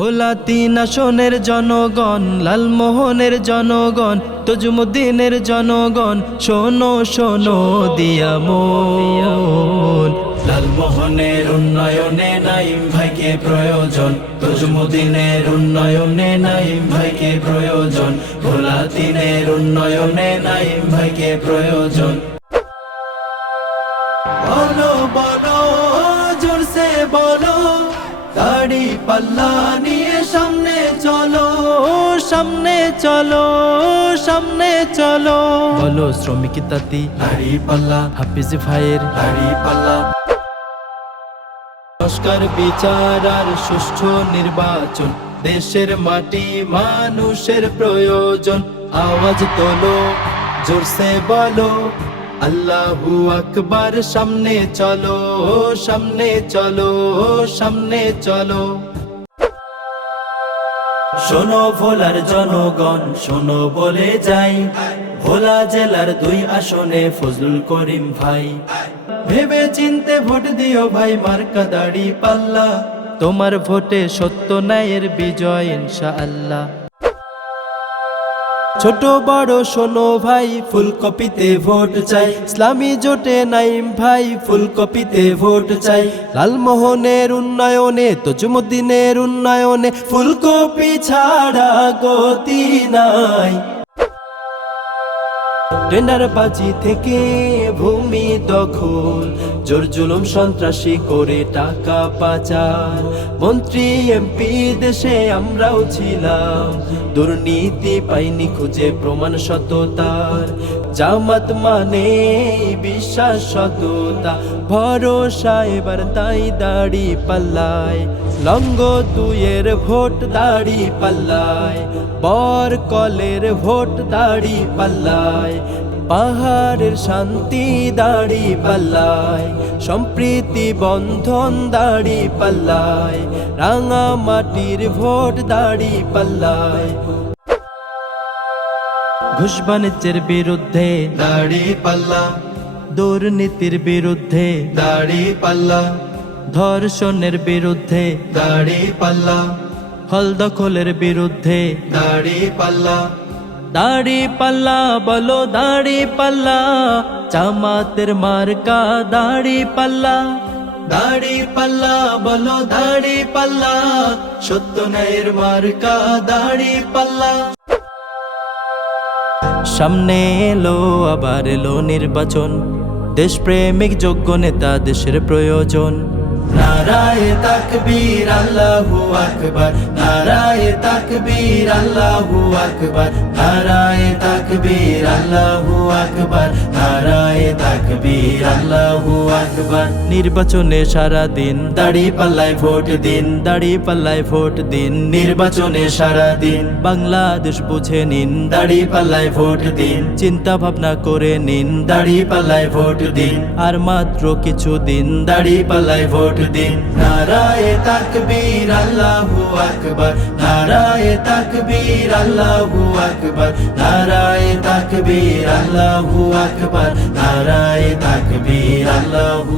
ভোলা 3 আসনের জনগণ, লালমোহনের জনগণ, তজুমুদ্দিনের জনগণ, শোনো শোনো দিয়া মন। লালমোহনের উন্নয়নে নাইম ভাইকে প্রয়োজন, তজুমুদ্দিনের উন্নয়নে নাইম ভাইকে প্রয়োজন, ভোলা 3-এর উন্নয়নে নাইম ভাইকে প্রয়োজন। বলো বলো জোরসে বলো, দাড়ি পাল্লা নিয়ে সামনে চলো, সামনে চলো, সামনে চলো। বলো শ্রমিক তাঁতি দাড়ি পাল্লা, হাফিজ ভাইয়ের দাড়ি পাল্লা। সংস্কার বিচার আর সুষ্ঠু নির্বাচন, দেশের মাটি মানুষের প্রয়োজন। আওয়াজ তোলো জোরসে বলো, আল্লাহু আকবার। সামনে চলো, সামনে চলো, সামনে চলো। শোনো ভোলার জনগণ, শোনো বলে যাই, ভোলা জেলার 2 আসনে ফজলুল করিম ভাই। ভেবে চিনতে ভোট দিও ভাই, মার্কা দাড়ি পাল্লা। তোমার ভোটে সত্য ন্যায়ের বিজয় ইনশাআল্লাহ। ছোট বড় শোনো ভাই, ফুলকপিতে ভোট চাই। ইসলামী জোটে নাইম ভাই, ফুলকপিতে ভোট চাই। লালমোহনের উন্নয়নে, তজুমুদ্দিনের উন্নয়নে, ফুলকপি ছাড়া গতি নাই। টেন্ডারবাজি থেকে ভূমি দখল, জোর জুলুম সন্ত্রাসী করে টাকা পাচার। মন্ত্রী এমপি দেশে আমরাও ছিলাম, দুর্নীতি পাইনি খুঁজে প্রমাণ সততার। জামাত মানে বিশ্বাস সততা, ভরসা এবার তাই দাড়ি পাল্লায়। লঙ্গ 2-এর ভোট দাড়ি পাল্লায়, বর কলের ভোট দাড়ি পাল্লায়। পাহাড়ের শান্তি দাড়ি পাল্লায়, সম্প্রীতি বন্ধন দাড়ি পাল্লায়। রাঙা মাটির ভোট দাড়ি পাল্লায়। ঘুষ বাণিজ্যের বিরুদ্ধে দাড়ি পাল্লা, দুর্নীতির বিরুদ্ধে দাড়ি পাল্লা, ধর্ষণের বিরুদ্ধে দাড়ি পাল্লা, হল দখলের বিরুদ্ধে দাড়ি পাল্লা। দাড়ি পাল্লা বলো দাড়ি পাল্লা, জামাতের মার্কা দাড়ি পাল্লা। দাড়ি পাল্লা বলো দাড়ি পাল্লা, সত্য ন্যায়ের মার্কা দাড়ি পাল্লা। সামনে এলো আবার এলো নির্বাচন, দেশপ্রেমিক যোগ্য নেতা দেশের প্রয়োজন। নারায়ে তাকবীর আল্লাহু আকবার, নারায়ে তাকবীর আল্লাহু আকবার, নারায়ে তাকবীর আল্লাহু আকবার, নারায়ে তাকবীর আল্লাহু আকবার। নির্বাচনে সারা দিন দাড়ি পাল্লায় ভোট দিন, দাড়ি পাল্লায় ভোট দিন। নির্বাচনে সারা দিন বাংলাদেশ বুঝে নিন, দাড়ি পাল্লায় ভোট দিন। চিন্তা ভাবনা করে নিন, দাড়ি পাল্লায় ভোট দিন। আর মাত্র কিছু দিন, দাড়ি পাল্লায় ভোট দিন। নারায়ে তাকবীর আল্লাহু আকবার, নারায়ে তাকবীর আল্লাহু আকবার, নারায়ে তাকবীর আল্লাহু আকবার, নারায়ে তাকবীর আল্লাহু।